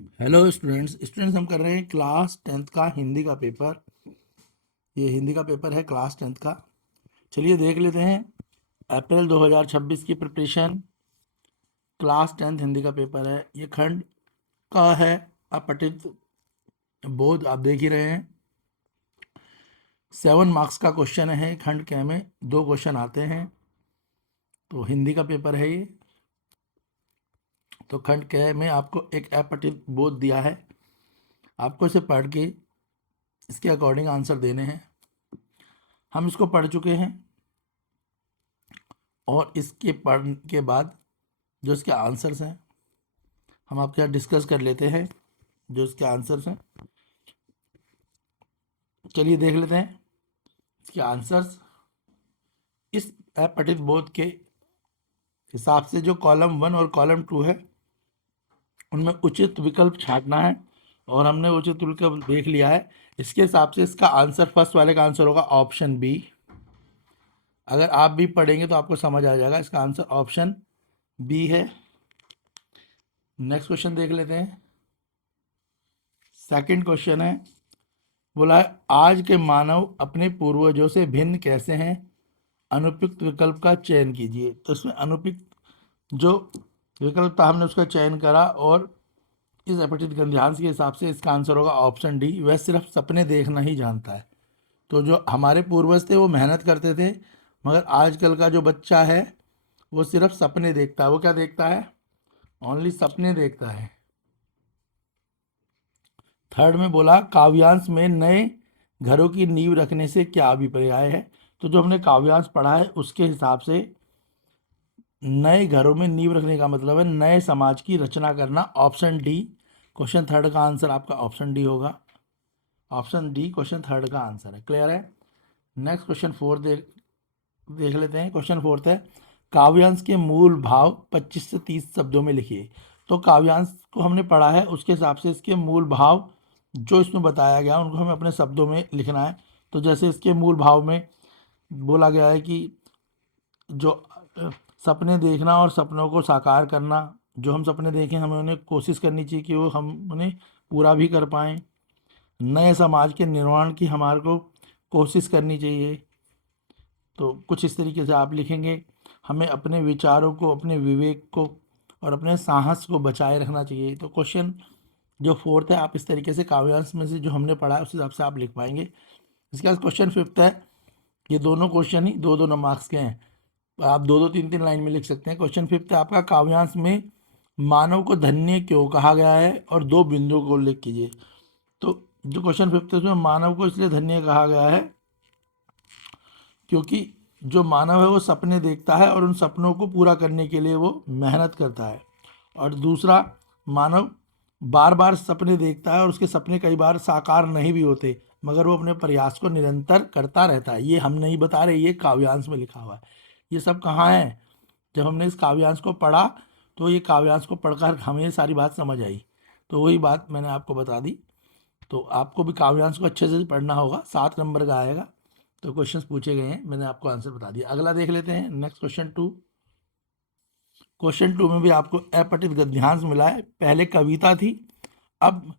Hello students हम कर रहे हैं क्लास 10th का हिंदी का पेपर। ये हिंदी का पेपर है क्लास 10th का। चलिए देख लेते हैं अप्रैल 2026 की प्रिपरेशन। क्लास 10th हिंदी का पेपर है, ये खंड का है अपठित बोध। आप देख ही रहे हैं 7 मार्क्स का क्वेश्चन है। खंड क में 2 क्वेश्चन आते हैं, तो हिंदी का पेपर है ये। तो खंड क में आपको एक अपठित बोध दिया है, आपको इसे पढ़ के इसके अकॉर्डिंग आंसर देने हैं। हम इसको पढ़ चुके हैं और इसके पढ़ने के बाद जो इसके आंसर्स हैं हम आपके साथ डिस्कस कर लेते हैं, जो इसके आंसर्स हैं। चलिए देख लेते हैं इसके आंसर्स। इस अपठित बोध के हिसाब से जो कॉलम 1 और कॉलम 2 है उनमें उचित विकल्प छांटना है, और हमने उचित विकल्प देख लिया है। इसके हिसाब से इसका आंसर, फर्स्ट वाले का आंसर होगा ऑप्शन बी। अगर आप भी पढ़ेंगे तो आपको समझ आ जाएगा, इसका आंसर ऑप्शन बी है। नेक्स्ट क्वेश्चन देख लेते हैं। सेकंड क्वेश्चन है, बोला है आज के मानव अपने पूर्वजों से भिन्न कैसे हैं, अनुपयुक्त विकल्प का चयन कीजिए। तो इसमें अनुपयुक्त जो विकल्प था हमने उसका चयन करा, और इस अपठित गद्यांश के हिसाब से इसका आंसर होगा ऑप्शन डी, वह सिर्फ सपने देखना ही जानता है। तो जो हमारे पूर्वज थे वो मेहनत करते थे, मगर आजकल का जो बच्चा है वो सिर्फ सपने देखता है। वो क्या देखता है? ओनली सपने देखता है। थर्ड में बोला काव्यांश में नए घरों की नींव रखने से क्या अभिप्राय है। तो जो हमने काव्यांश पढ़ा है उसके हिसाब से नए घरों में नींव रखने का मतलब है नए समाज की रचना करना। ऑप्शन डी क्वेश्चन थर्ड का आंसर आपका ऑप्शन डी होगा। ऑप्शन डी क्वेश्चन थर्ड का आंसर है। क्लियर है। नेक्स्ट क्वेश्चन फोर्थ देख लेते हैं। क्वेश्चन फोर्थ है, काव्यांश के मूल भाव 25 से 30 शब्दों में लिखिए। तो काव्यांश को हमने पढ़ा है, उसके हिसाब से इसके मूल भाव जो इसमें बताया गया उनको हमें अपने शब्दों में लिखना है। तो जैसे इसके मूल भाव में बोला गया है कि जो सपने देखना और सपनों को साकार करना, जो हम सपने देखें हमें उन्हें कोशिश करनी चाहिए कि वो हम उन्हें पूरा भी कर पाएँ। नए समाज के निर्माण की हमारे को कोशिश करनी चाहिए। तो कुछ इस तरीके से आप लिखेंगे। हमें अपने विचारों को, अपने विवेक को और अपने साहस को बचाए रखना चाहिए। तो क्वेश्चन जो फोर्थ है आप इस तरीके से काव्यांश में से जो हमने पढ़ा है उस हिसाब से आप लिख पाएंगे। इसके बाद क्वेश्चन फिफ्थ है, ये दोनों क्वेश्चन ही 2-2 मार्क्स के हैं, आप 2-2 3-3 लाइन में लिख सकते हैं। क्वेश्चन फिफ्थ है आपका, काव्यांश में मानव को धन्य क्यों कहा गया है, और 2 बिंदुओं को उल्लेख कीजिए। तो जो क्वेश्चन फिफ्थ है उसमें मानव को इसलिए धन्य कहा गया है क्योंकि जो मानव है वो सपने देखता है और उन सपनों को पूरा करने के लिए वो मेहनत करता है। और दूसरा, मानव बार बार सपने देखता है और उसके सपने कई बार साकार नहीं भी होते, मगर वो अपने प्रयास को निरंतर करता रहता है। ये हम नहीं बता रहे, ये काव्यांश में लिखा हुआ है। ये सब कहाँ है? जब हमने इस काव्यांश को पढ़ा तो ये काव्यांश को पढ़कर हमें ये सारी बात समझ आई। तो वही बात मैंने आपको बता दी। तो आपको भी काव्यांश को अच्छे से पढ़ना होगा, 7 नंबर का आएगा। तो क्वेश्चंस पूछे गए हैं, मैंने आपको आंसर बता दिया। अगला देख लेते हैं। Next question 2। क्वेश्चन 2 में भी आपको अपठित गद्यांश मिला है। पहले कविता थी, अब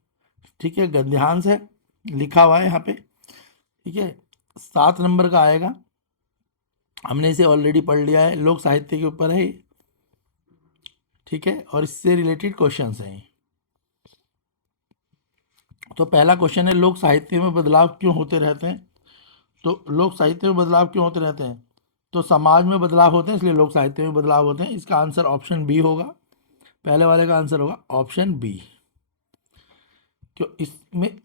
ठीक है गद्यांश है, लिखा हुआ है यहाँ पे। ठीक है, 7 नंबर का आएगा। हमने इसे ऑलरेडी पढ़ लिया है, लोक साहित्य के ऊपर है। ठीक है, और इससे रिलेटेड क्वेश्चंस हैं। तो पहला क्वेश्चन है, लोक साहित्य में बदलाव क्यों होते रहते हैं। तो लोक साहित्य में बदलाव क्यों होते रहते हैं? तो समाज में बदलाव होते हैं इसलिए लोक साहित्य में बदलाव होते हैं। इसका आंसर ऑप्शन बी होगा। पहले वाले का आंसर होगा ऑप्शन बी, क्यों इसमें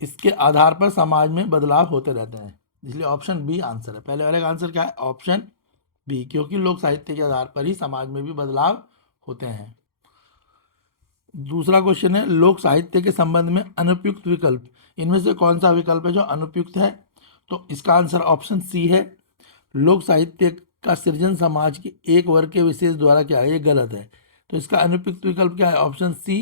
इसके आधार पर समाज में बदलाव होते रहते हैं, इसलिए ऑप्शन बी आंसर है। पहले वाले का आंसर क्या है? ऑप्शन बी, क्योंकि लोक साहित्य के आधार पर ही समाज में भी बदलाव होते हैं। दूसरा क्वेश्चन है, लोक साहित्य के संबंध में अनुपयुक्त विकल्प, इनमें से कौन सा विकल्प है जो अनुपयुक्त है? तो इसका आंसर ऑप्शन सी है। लोक साहित्य का सृजन समाज के एक वर्ग के विशेष द्वारा किया है, ये गलत है। तो इसका अनुपयुक्त विकल्प क्या है? ऑप्शन सी,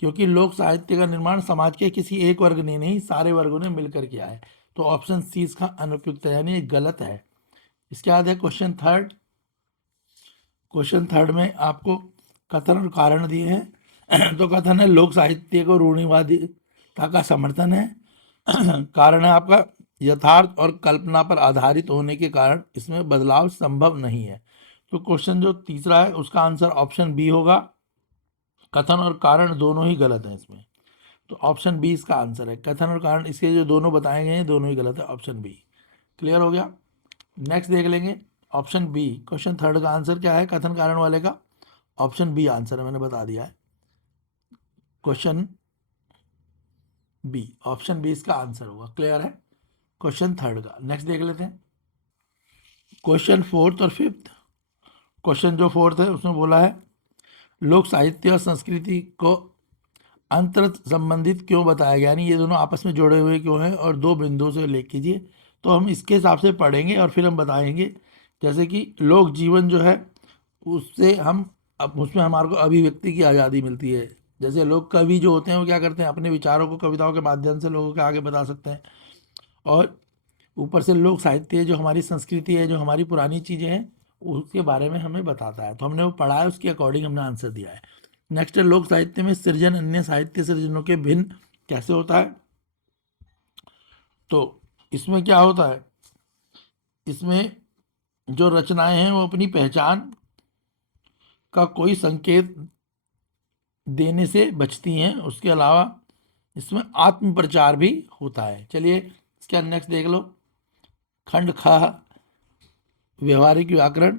क्योंकि लोक साहित्य का निर्माण समाज के किसी एक वर्ग ने नहीं, सारे वर्गों ने मिलकर किया है। तो ऑप्शन सी इसका अनुपयुक्त है, यानी ये गलत है। इसके बाद है क्वेश्चन थर्ड। क्वेश्चन थर्ड में आपको कथन और कारण दिए हैं। तो कथन है लोक साहित्य को रूढ़िवादिता का समर्थन है। कारण है आपका यथार्थ और कल्पना पर आधारित होने के कारण इसमें बदलाव संभव नहीं है। तो क्वेश्चन जो तीसरा है उसका आंसर ऑप्शन बी होगा। कथन और कारण दोनों ही गलत हैं इसमें, तो ऑप्शन बी इसका आंसर है। कथन और कारण इसके जो दोनों बताए गए हैं दोनों ही गलत है, ऑप्शन बी। क्लियर हो गया। नेक्स्ट देख लेंगे ऑप्शन बी। क्वेश्चन थर्ड का आंसर क्या है कथन कारण वाले का? ऑप्शन बी आंसर है, मैंने बता दिया है। क्वेश्चन बी, ऑप्शन बी इसका आंसर होगा। क्लियर है क्वेश्चन थर्ड का। नेक्स्ट देख लेते हैं क्वेश्चन फोर्थ और फिफ्थ। क्वेश्चन जो फोर्थ है उसमें बोला है लोक साहित्य और संस्कृति को अंतर संबंधित क्यों बताया गया, यानी ये दोनों आपस में जुड़े हुए क्यों हैं, और दो बिंदुओं से उल्लेख कीजिए। तो हम इसके हिसाब से पढ़ेंगे और फिर हम बताएंगे। जैसे कि लोक जीवन जो है उससे हम अब उसमें हमारे को अभिव्यक्ति की आज़ादी मिलती है। जैसे लोग कवि जो होते हैं वो क्या करते हैं, अपने विचारों को कविताओं के माध्यम से लोगों के आगे बता सकते हैं। और ऊपर से लोक साहित्य जो हमारी संस्कृति है, जो हमारी पुरानी चीज़ें हैं, उसके बारे में हमें बताता है। तो हमने वो पढ़ा है, उसके अकॉर्डिंग हमने आंसर दिया है। नेक्स्ट है लोक साहित्य में सृजन अन्य साहित्य सृजनों के भिन्न कैसे होता है। तो इसमें क्या होता है, इसमें जो रचनाएं हैं वो अपनी पहचान का कोई संकेत देने से बचती हैं। उसके अलावा इसमें आत्म प्रचार भी होता है। चलिए इसका नेक्स्ट देख लो। खंड ख, व्यवहारिक व्याकरण।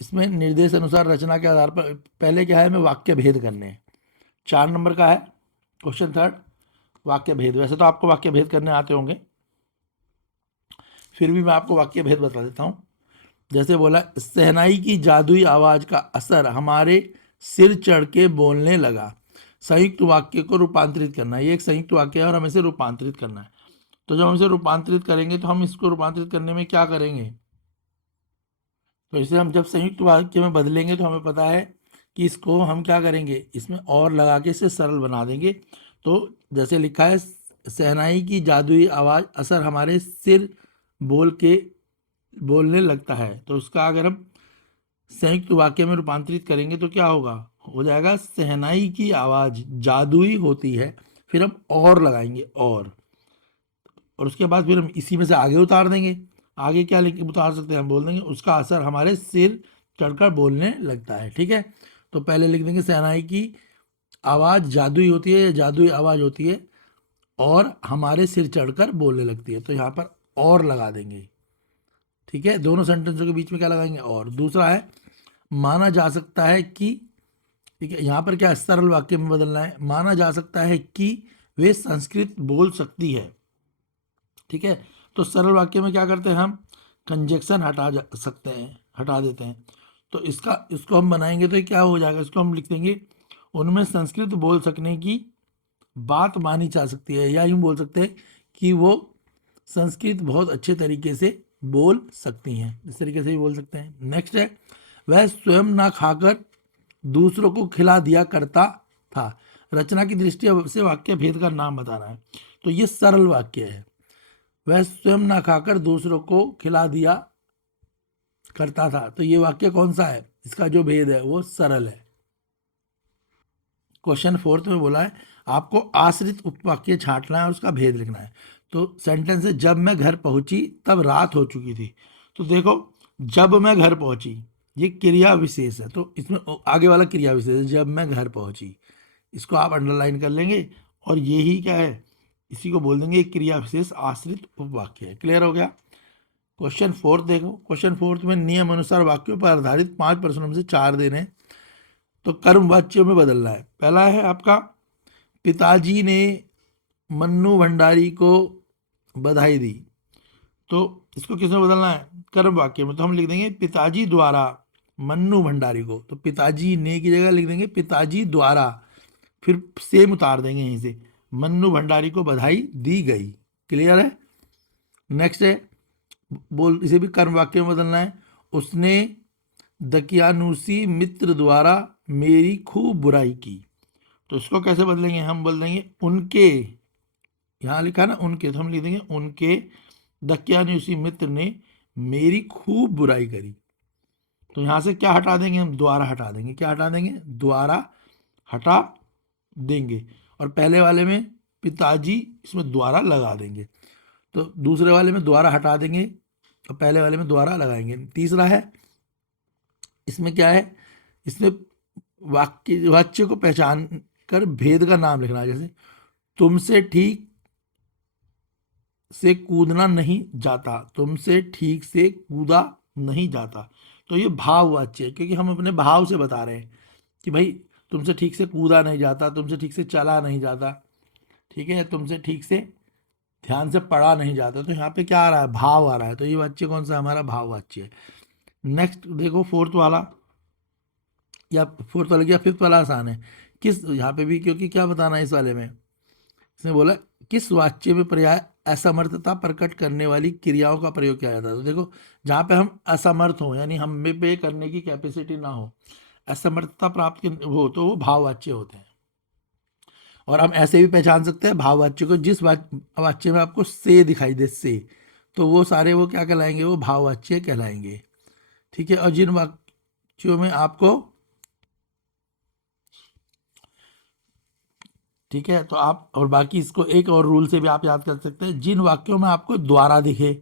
इसमें निर्देश अनुसार रचना के आधार पर पहले क्या है, हमें वाक्य भेद करने हैं। 4 नंबर का है क्वेश्चन थर्ड, वाक्य भेद। वैसे तो आपको वाक्य भेद करने आते होंगे, फिर भी मैं आपको वाक्य भेद बता देता हूँ। जैसे बोला शहनाई की जादुई आवाज का असर हमारे सिर चढ़ के बोलने लगा। संयुक्त वाक्य को रूपांतरित करना है, ये एक संयुक्त वाक्य है और हमें इसे रूपांतरित करना है। तो जब हम इसे रूपांतरित करेंगे तो हम इसको रूपांतरित करने में क्या करेंगे, तो इसे हम जब संयुक्त वाक्य में बदलेंगे तो हमें पता है कि इसको हम क्या करेंगे, इसमें और लगा के इसे सरल बना देंगे। तो जैसे लिखा है शहनाई की जादुई आवाज़ असर हमारे सिर बोल के बोलने लगता है, तो उसका अगर हम संयुक्त वाक्य में रूपांतरित करेंगे तो क्या होगा, हो जाएगा शहनाई की आवाज़ जादुई होती है, फिर हम और लगाएंगे और उसके बाद फिर हम इसी में से आगे उतार देंगे। आगे क्या लिख उतार सकते हैं, हम बोल देंगे उसका असर हमारे सिर चढ़कर बोलने लगता है। ठीक है, तो पहले लिख देंगे शहनाई की आवाज़ जादुई होती है, जादुई आवाज़ होती है और हमारे सिर चढ़कर बोलने लगती है, तो यहाँ पर और लगा देंगे। ठीक है, दोनों सेंटेंसों के बीच में क्या लगाएंगे, और। दूसरा है माना जा सकता है कि, ठीक है, यहाँ पर क्या सरल वाक्य में बदलना है। माना जा सकता है कि वे संस्कृत बोल सकती है। ठीक है, तो सरल वाक्य में क्या करते हैं, हम कंजक्शन सकते हैं, हटा देते हैं। तो इसको हम बनाएंगे तो ये क्या हो जाएगा, इसको हम लिख देंगे उनमें संस्कृत बोल सकने की बात मानी जा सकती है, या यूँ बोल सकते हैं कि वो संस्कृत बहुत अच्छे तरीके से बोल सकती हैं, इस तरीके से भी बोल सकते हैं। नेक्स्ट है वह स्वयं ना खाकर दूसरों को खिला दिया करता था। रचना की दृष्टि से वाक्य भेद का नाम बताना है। तो ये सरल वाक्य है, वह स्वयं ना खाकर दूसरों को खिला दिया करता था। तो ये वाक्य कौन सा है, इसका जो भेद है वो सरल है। क्वेश्चन फोर्थ में बोला है आपको आश्रित उपवाक्य छांटना है और उसका भेद लिखना है। तो सेंटेंस है जब मैं घर पहुंची तब रात हो चुकी थी। तो देखो जब मैं घर पहुंची ये क्रिया विशेष है, तो इसमें आगे वाला क्रिया विशेष है, जब मैं घर पहुंची, इसको आप अंडरलाइन कर लेंगे और ये ही क्या है, इसी को बोल देंगे क्रिया विशेष आश्रित उपवाक्य है। क्लियर हो गया। क्वेश्चन फोर्थ देखो, क्वेश्चन फोर्थ में नियम अनुसार वाक्यों पर आधारित 5 प्रश्नों में से 4 देने हैं, तो कर्म वाच्यों में बदलना है। पहला है आपका पिताजी ने मन्नू भंडारी को बधाई दी। तो इसको किस में बदलना है, कर्म वाक्य में। तो हम लिख देंगे पिताजी द्वारा मन्नू भंडारी को, तो पिताजी ने की जगह लिख देंगे पिताजी द्वारा, फिर सेम उतार देंगे यहीं से, मन्नू भंडारी को बधाई दी गई। क्लियर है। नेक्स्ट है बोल, इसे भी कर्म वाक्य में बदलना है। उसने दकियानुसी मित्र द्वारा मेरी खूब बुराई की। तो इसको कैसे बदलेंगे, हम बोल देंगे उनके, यहाँ लिखा ना उनके, तो हम लिख देंगे उनके दकियानुसी मित्र ने मेरी खूब बुराई करी। तो यहाँ से क्या हटा देंगे हम, द्वारा हटा देंगे। क्या हटा देंगे, द्वारा हटा देंगे, और पहले वाले में पिताजी इसमें द्वारा लगा देंगे। तो दूसरे वाले में द्वारा हटा देंगे और पहले वाले में द्वारा लगाएंगे। तीसरा है, इसमें क्या है, इसमें वाच्य को पहचान कर भेद का नाम लिखना है। जैसे तुमसे ठीक से कूदना नहीं जाता, तुमसे ठीक से कूदा नहीं जाता। तो ये भाववाच्य है, क्योंकि हम अपने भाव से बता रहे हैं कि भाई तुमसे ठीक से कूदा नहीं जाता, तुमसे ठीक से चला नहीं जाता, ठीक है, तुमसे ठीक से ध्यान से पढ़ा नहीं जाता। तो यहाँ पे क्या आ रहा है, भाव आ रहा है। तो ये वाच्य कौन सा, हमारा भाववाच्य है। नेक्स्ट देखो फोर्थ वाला, या फोर्थ वाला या फिफ्थ वाला आसान है। किस, यहाँ पे भी क्योंकि क्या बताना है इस वाले में, इसने बोला किस वाच्य में पर्याय असमर्थता प्रकट करने वाली क्रियाओं का प्रयोग किया जाता है। तो देखो जहाँ पे हम असमर्थ हो, यानी हम में पे करने की कैपेसिटी ना हो, असमर्थता प्राप्त हो, तो वो भाववाच्य होते हैं। और हम ऐसे भी पहचान सकते हैं भाववाच्य को, जिस वाच्य में आपको से दिखाई दे, से, तो वो सारे वो क्या कहलाएंगे, वो भाववाच्य कहलाएंगे। ठीक है। और जिन वाक्यों में आपको, ठीक है, तो आप, और बाकी इसको एक और रूल से भी आप याद कर सकते हैं, जिन वाक्यों में आपको द्वारा दिखे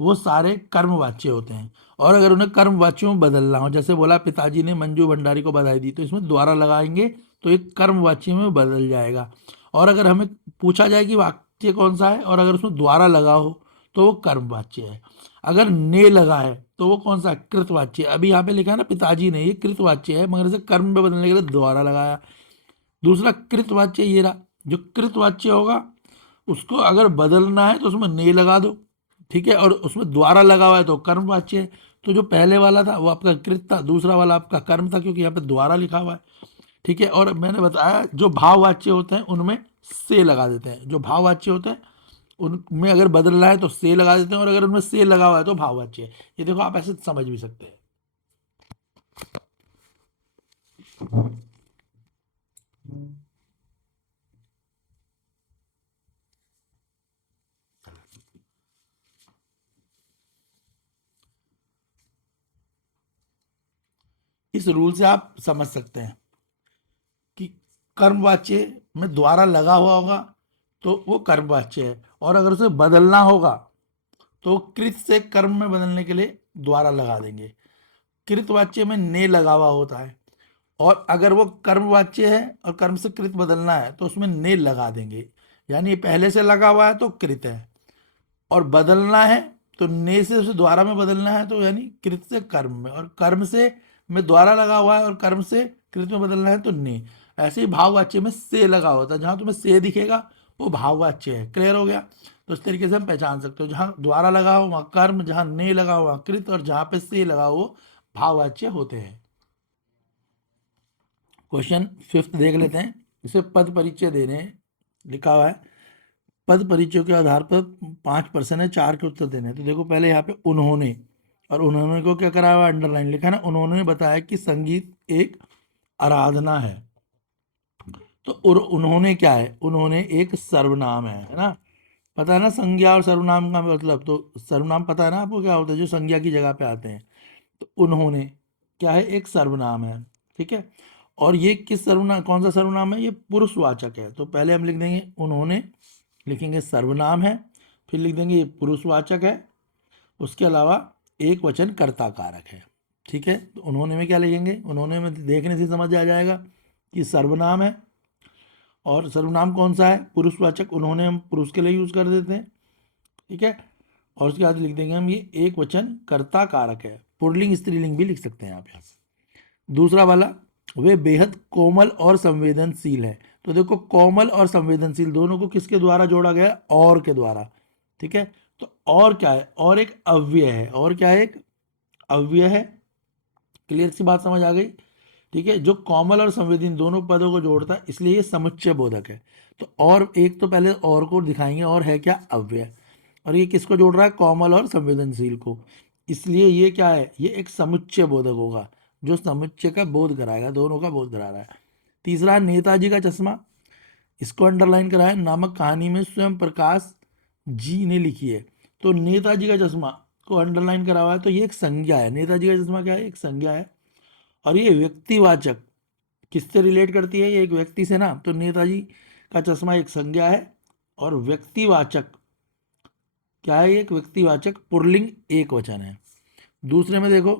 वो सारे कर्मवाच्य होते हैं। और अगर उन्हें कर्मवाच्यों में बदलना हो, जैसे बोला पिताजी ने मंजू भंडारी को बधाई दी, तो इसमें द्वारा लगाएंगे तो एक कर्मवाच्य में बदल जाएगा। और अगर हमें पूछा जाए कि वाक्य कौन सा है, और अगर उसमें द्वारा लगा हो तो वो कर्मवाच्य है। अगर ने लगा है तो वो कौन सा है, कृतवाच्य है। अभी यहाँ पे लिखा है ना पिताजी ने, ये कृतवाच्य है, मगर इसे कर्म में बदलने के लिए द्वारा लगाया। दूसरा कृतवाच्य ये रहा, जो कृतवाच्य होगा उसको अगर बदलना है तो उसमें ने लगा दो, ठीक है, और उसमें द्वारा लगा हुआ है तो कर्मवाच्य है। तो जो पहले वाला था वो आपका कृत था, दूसरा वाला आपका कर्म था, क्योंकि यहाँ पे द्वारा लिखा हुआ है। ठीक है। और मैंने बताया जो भाववाच्य होते हैं उनमें से लगा देते हैं, जो भाववाच्य होते हैं उनमें अगर बदलना है तो से लगा देते हैं, और अगर उनमें से लगा हुआ है तो भाववाच्य है। ये देखो आप ऐसे समझ भी सकते हैं। इस रूल से आप समझ सकते हैं कि कर्मवाच्य में द्वारा लगा हुआ होगा तो वो कर्मवाच्य है, और अगर उसे बदलना होगा तो कृत से कर्म में बदलने के लिए द्वारा लगा देंगे। कृतवाच्य में ने लगा हुआ होता है, और अगर वो कर्मवाच्य है और कर्म से कृत बदलना है तो उसमें ने लगा देंगे, यानी पहले से लगा हुआ है तो कृत है, और बदलना है तो ने से उसे द्वारा में बदलना है तो यानी कृत से कर्म में, और कर्म से में द्वारा लगा हुआ है और कर्म से कृत में बदलना है तो ने। ऐसे ही भाववाच्य में से लगा होता है, जहां तुम्हें से दिखेगा वो भाववाच्य है। क्लियर हो गया। तो इस तरीके से हम पहचान सकते हो, जहां द्वारा लगा हो वहां कर्म, जहां ने लगा हो वहां कृत, और जहां पे से लगा हो वो भाववाच्य होते हैं। क्वेश्चन फिफ्थ देख लेते हैं। इसे पद परिचय देने लिखा हुआ है, पद परिचयों के आधार पर 5% है, 4 के उत्तर देने हैं। तो देखो पहले यहाँ पे उन्होंने, और उन्होंने को क्या करा हुआ है, अंडरलाइन लिखा है ना। उन्होंने बताया कि संगीत एक आराधना है। तो उन्होंने क्या है, उन्होंने एक सर्वनाम है ना। पता है ना संज्ञा और सर्वनाम का मतलब, तो सर्वनाम पता है ना आपको क्या होता है, जो संज्ञा की जगह पे आते हैं। तो उन्होंने क्या है, एक सर्वनाम है। ठीक है। और ये किस सर्वनाम, कौन सा सर्वनाम है, ये पुरुषवाचक है। तो पहले हम लिख देंगे उन्होंने, लिखेंगे सर्वनाम है, फिर लिख देंगे ये पुरुषवाचक है, उसके अलावा एक वचन कर्ता कारक है। ठीक है। तो उन्होंने में क्या लिखेंगे, उन्होंने में देखने से समझ आ जाएगा कि सर्वनाम है, और सर्वनाम कौन सा है, पुरुषवाचक, उन्होंने हम पुरुष के लिए यूज कर देते हैं। ठीक है। और उसके बाद लिख देंगे हम ये एक वचन कर्ता कारक है, पुल्लिंग स्त्रीलिंग भी लिख सकते हैं आप यहाँ पे। दूसरा वाला, वे बेहद कोमल और संवेदनशील है। तो देखो कोमल और संवेदनशील दोनों को किसके द्वारा जोड़ा गया, और के द्वारा। ठीक है। तो और क्या है, और एक अव्यय है, और क्या है, एक अव्यय है। क्लियर सी बात समझ आ गई। ठीक है। जो कोमल और संवेदन दोनों पदों को जोड़ता है, इसलिए ये समुच्चय बोधक है। तो और एक, तो पहले और को दिखाएंगे, और है क्या, अव्यय। और ये किसको जोड़ रहा है, कोमल और संवेदनशील को, इसलिए ये क्या है, ये एक समुच्चय बोधक होगा, जो समुच्चय का बोध कराएगा, दोनों का बोध करा रहा है। तीसरा, नेताजी का चश्मा, इसको अंडरलाइन करा है, नामक कहानी में स्वयं प्रकाश जी ने लिखी है। तो नेताजी का चश्मा को अंडरलाइन करा हुआ है, तो ये एक संज्ञा है। नेताजी का चश्मा क्या है, एक संज्ञा है, और ये व्यक्तिवाचक किससे रिलेट करती है ये? एक व्यक्ति से ना। तो नेताजी का चश्मा एक संज्ञा है और व्यक्तिवाचक क्या है? एक व्यक्तिवाचक पुल्लिंग एक वचन है। दूसरे में देखो,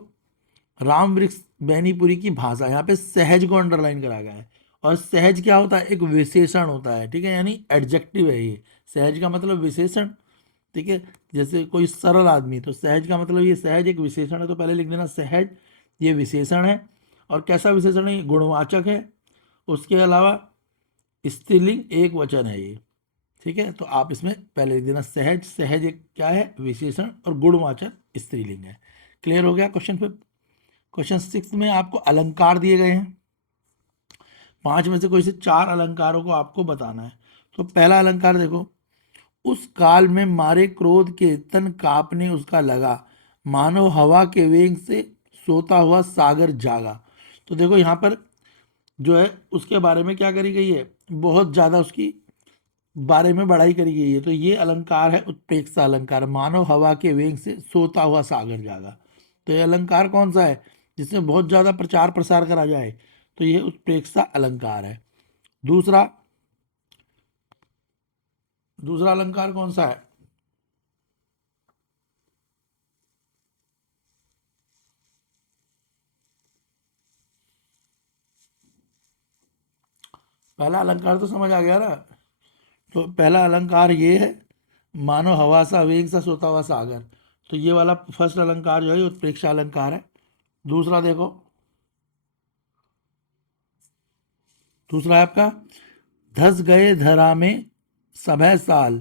राम वृक्ष बैनीपुरी की भाषा, यहाँ पे सहज को अंडरलाइन करा गया है। और सहज क्या होता है? एक विशेषण होता है, ठीक है, यानी एडजेक्टिव है ये। सहज का मतलब विशेषण, ठीक है। जैसे कोई सरल आदमी, तो सहज का मतलब ये सहज एक विशेषण है, तो पहले लिख देना सहज ये विशेषण है। और कैसा विशेषण है? ये गुणवाचक है। उसके अलावा स्त्रीलिंग एक वचन है ये, ठीक है। तो आप इसमें पहले लिख देना सहज। सहज एक क्या है? विशेषण, और गुणवाचक स्त्रीलिंग है। क्लियर हो गया क्वेश्चन 5। क्वेश्चन 6 में आपको अलंकार दिए गए हैं। 5 में से कोई से 4 अलंकारों को आपको बताना है। तो पहला अलंकार देखो, उस काल में मारे क्रोध के तन कांपने उसका लगा, मानो हवा के वेग से सोता हुआ सागर जागा। तो देखो यहाँ पर जो है उसके बारे में क्या करी गई है? बहुत ज़्यादा उसकी बारे में बढ़ाई करी गई है। तो ये अलंकार है उत्प्रेक्षा अलंकार, मानो हवा के वेग से सोता हुआ सागर जागा। तो ये अलंकार कौन सा है जिसमें बहुत ज़्यादा प्रचार प्रसार करा जाए? तो ये उत्प्रेक्षा अलंकार है। दूसरा, दूसरा अलंकार कौन सा है? पहला अलंकार तो समझ आ गया ना। तो पहला अलंकार ये है, मानो हवा सा वेग सा सोता हुआ सागर। तो ये वाला फर्स्ट अलंकार जो है ये उत्प्रेक्षा अलंकार है। दूसरा देखो, दूसरा है आपका धस गए धरा में सभय साल।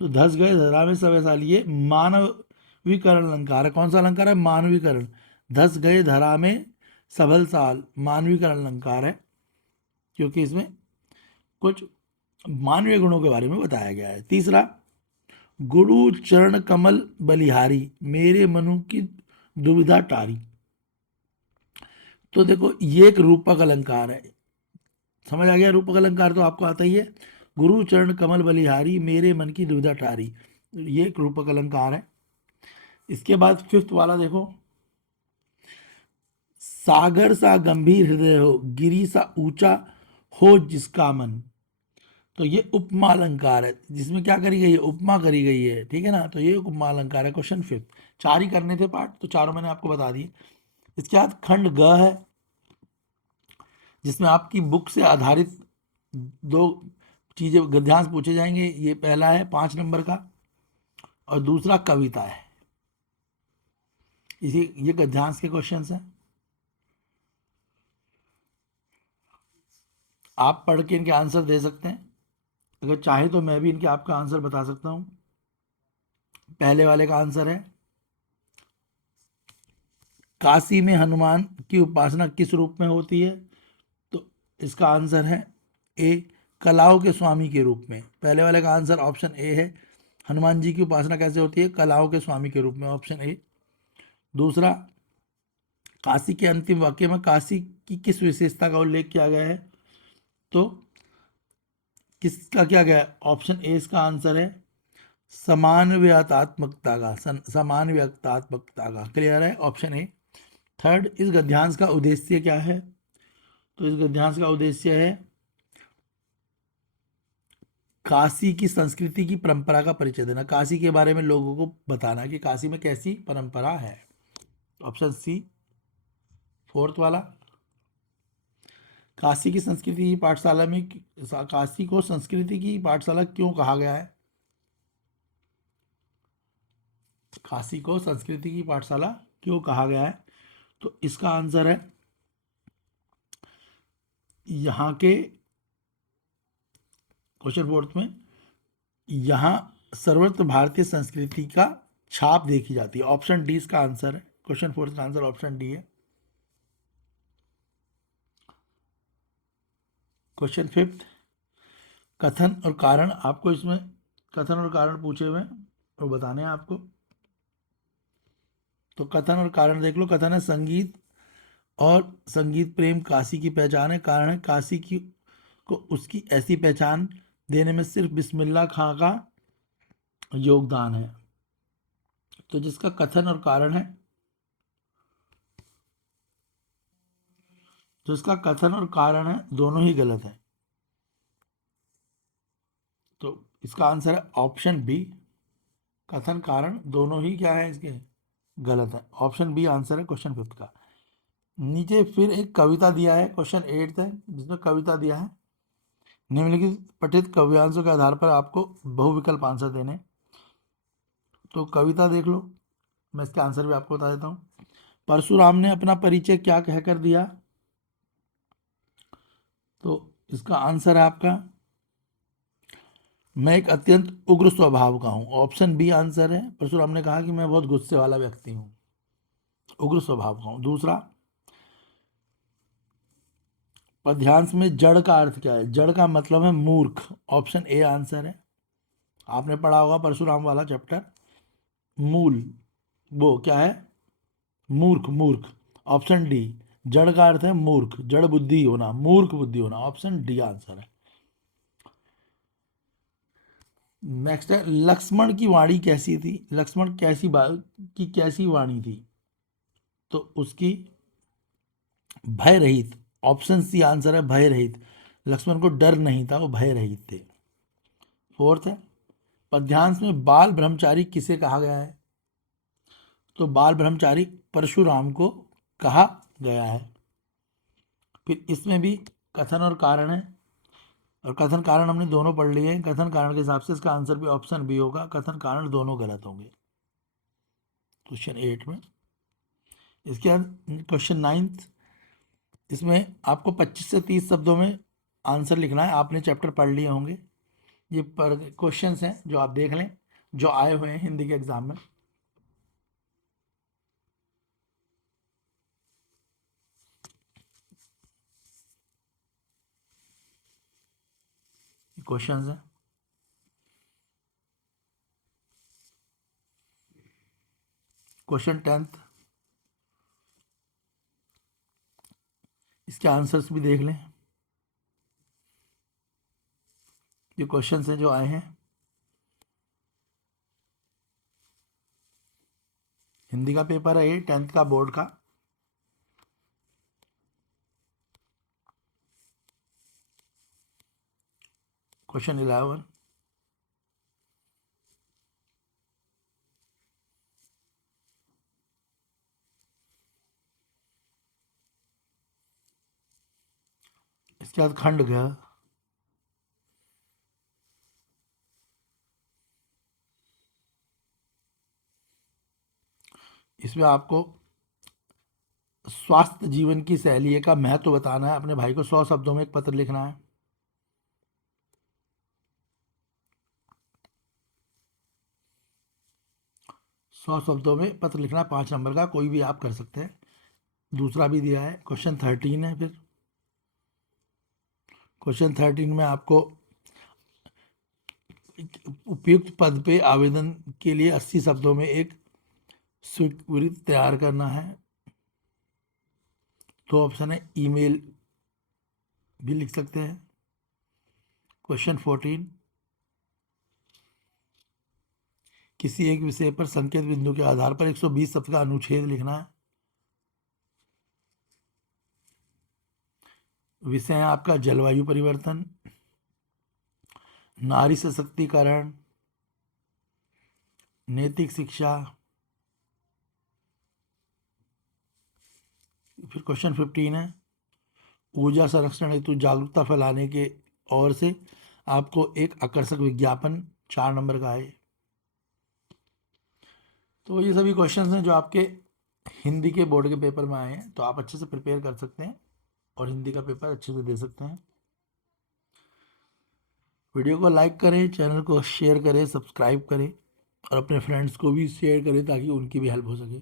तो धस गए धरा में सभय साल ये मानवीकरण अलंकार है। कौन सा अलंकार है? मानवीकरण। धस गए धरा में सबल साल मानवीकरण अलंकार है, क्योंकि इसमें कुछ मानवीय गुणों के बारे में बताया गया है। तीसरा, गुरु चरण कमल बलिहारी, मेरे मनु की दुविधा टारी। तो देखो ये एक रूपक अलंकार है। समझ आ गया? रूपक अलंकार तो आपको आता ही है। गुरु चरण कमल बलिहारी, मेरे मन की दुविधा टारी, ये एक रूपक अलंकार है। इसके बाद फिफ्थ वाला देखो, सागर सा गंभीर हृदय हो, गिरी सा ऊंचा हो जिसका मन। तो ये उपमा अलंकार है, जिसमें क्या करी गई है? उपमा करी गई है, ठीक है ना। तो ये उपमा अलंकार है। Question fifth. 4 ही करने थे पार्ट, तो चारों मैंने आपको बता दिए। इसके बाद खंड ग है, जिसमें आपकी बुक से आधारित दो चीजें गद्यांश पूछे जाएंगे। ये पहला है 5 नंबर का, और दूसरा कविता है। इसी ये गद्यांश के क्वेश्चंस हैं। आप पढ़ के इनके आंसर दे सकते हैं। अगर चाहे तो मैं भी इनके आपका आंसर बता सकता हूँ। पहले वाले का आंसर है, काशी में हनुमान की उपासना किस रूप में होती है? तो इसका आंसर है ए, कलाओं के स्वामी के रूप में। पहले वाले का आंसर ऑप्शन ए है। हनुमान जी की उपासना कैसे होती है? कलाओं के स्वामी के रूप में, ऑप्शन ए। दूसरा, काशी के अंतिम वाक्य में काशी की किस विशेषता का उल्लेख किया गया है? तो किसका किया गया है? ऑप्शन ए इसका आंसर है समान व्यतात्मकता का, समान व्यक्तात्मकता का। क्लियर है? Option A. थर्ड, इस गद्यांश का उद्देश्य क्या है? तो इस गद्यांश का उद्देश्य है काशी की संस्कृति की परंपरा का परिचय देना, काशी के बारे में लोगों को बताना कि काशी में कैसी परंपरा है। ऑप्शन सी, फोर्थ वाला। काशी की संस्कृति की पाठशाला में, काशी को संस्कृति की पाठशाला क्यों कहा गया है? काशी को संस्कृति की पाठशाला क्यों कहा गया है? तो इसका आंसर है यहाँ के क्वेश्चन फोर्थ में, यहाँ सर्वत्र भारतीय संस्कृति का छाप देखी जाती है। ऑप्शन डी इसका आंसर है। क्वेश्चन फोर्थ का आंसर ऑप्शन डी है। क्वेश्चन फिफ्थ, कथन और कारण। आपको इसमें कथन और कारण पूछे हुए हैं और बताने हैं आपको। तो कथन और कारण देख लो। कथन है, संगीत और संगीत प्रेम काशी की पहचान है। कारण है, काशी की को उसकी ऐसी पहचान देने में सिर्फ बिस्मिल्लाह खां का योगदान है। तो जिसका कथन और कारण है तो इसका कथन और कारण है दोनों ही गलत है। तो इसका आंसर है ऑप्शन बी, कथन कारण दोनों ही क्या है इसके, गलत है। ऑप्शन बी आंसर है क्वेश्चन 5 का। नीचे फिर एक कविता दिया है, क्वेश्चन 8 है, जिसमें कविता दिया है, निम्नलिखित पठित काव्यांशों के आधार पर आपको बहुविकल्प आंसर देने। तो कविता देख लो, मैं इसके आंसर भी आपको बता देता हूँ। परशुराम ने अपना परिचय क्या कहकर दिया? तो इसका आंसर है आपका, मैं एक अत्यंत उग्र स्वभाव का हूँ। ऑप्शन बी आंसर है, परशुराम ने कहा कि मैं बहुत गुस्से वाला व्यक्ति हूँ, उग्र स्वभाव का हूँ। दूसरा, पद्यांश में जड़ का अर्थ क्या है? जड़ का मतलब है मूर्ख। ऑप्शन ए आंसर है। आपने पढ़ा होगा परशुराम वाला चैप्टर, मूल, वो क्या है, मूर्ख, मूर्ख। ऑप्शन डी, जड़ का अर्थ है मूर्ख, जड़ बुद्धि होना, मूर्ख बुद्धि होना। ऑप्शन डी आंसर है। नेक्स्ट है, लक्ष्मण की वाणी कैसी थी? लक्ष्मण कैसी वाणी थी? तो उसकी भय रहित। ऑप्शन सी आंसर है, भय रहित। लक्ष्मण को डर नहीं था, वो भय रहित थे। फोर्थ है, पद्यांश में बाल ब्रह्मचारी किसे कहा गया है? तो बाल ब्रह्मचारी परशुराम को कहा गया है। फिर इसमें भी कथन और कारण है, और कथन कारण हमने दोनों पढ़ लिए हैं। कथन कारण के हिसाब से इसका आंसर भी ऑप्शन बी होगा, कथन कारण दोनों गलत होंगे क्वेश्चन 8 में। इसके बाद क्वेश्चन 9, इसमें आपको 25 से 30 शब्दों में आंसर लिखना है। आपने चैप्टर पढ़ लिए होंगे, ये पर क्वेश्चन हैं जो आप देख लें, जो आए हुए हैं हिंदी के एग्जाम में। क्वेश्चंस हैं, क्वेश्चन 10th, इसके आंसर्स भी देख लें। ये क्वेश्चंस हैं जो आए हैं हिंदी का पेपर है, ये 10th का बोर्ड का। क्वेश्चन 11, इसके बाद खंड गया, इसमें आपको स्वास्थ्य जीवन की शैली का महत्व बताना है। अपने भाई को 100 शब्दों में एक पत्र लिखना है। सौ शब्दों में पत्र लिखना, 5 नंबर का, कोई भी आप कर सकते हैं। दूसरा भी दिया है, क्वेश्चन 13 है। फिर क्वेश्चन 13 में आपको उपयुक्त पद पे आवेदन के लिए 80 शब्दों में एक स्वीकृति तैयार करना है। तो ऑप्शन है, ईमेल भी लिख सकते हैं। क्वेश्चन 14, किसी एक विषय पर संकेत बिंदु के आधार पर 120 शब्द का अनुच्छेद लिखना है। विषय है आपका जलवायु परिवर्तन, नारी सशक्तिकरण, नैतिक शिक्षा। फिर क्वेश्चन 15 है, ऊर्जा संरक्षण हेतु जागरूकता फैलाने के ओर से आपको एक आकर्षक विज्ञापन, 4 नंबर का है। तो ये सभी क्वेश्चंस हैं जो आपके हिंदी के बोर्ड के पेपर में आए हैं, तो आप अच्छे से प्रिपेयर कर सकते हैं और हिंदी का पेपर अच्छे से दे सकते हैं। वीडियो को लाइक करें, चैनल को शेयर करें, सब्सक्राइब करें, और अपने फ्रेंड्स को भी शेयर करें ताकि उनकी भी हेल्प हो सके।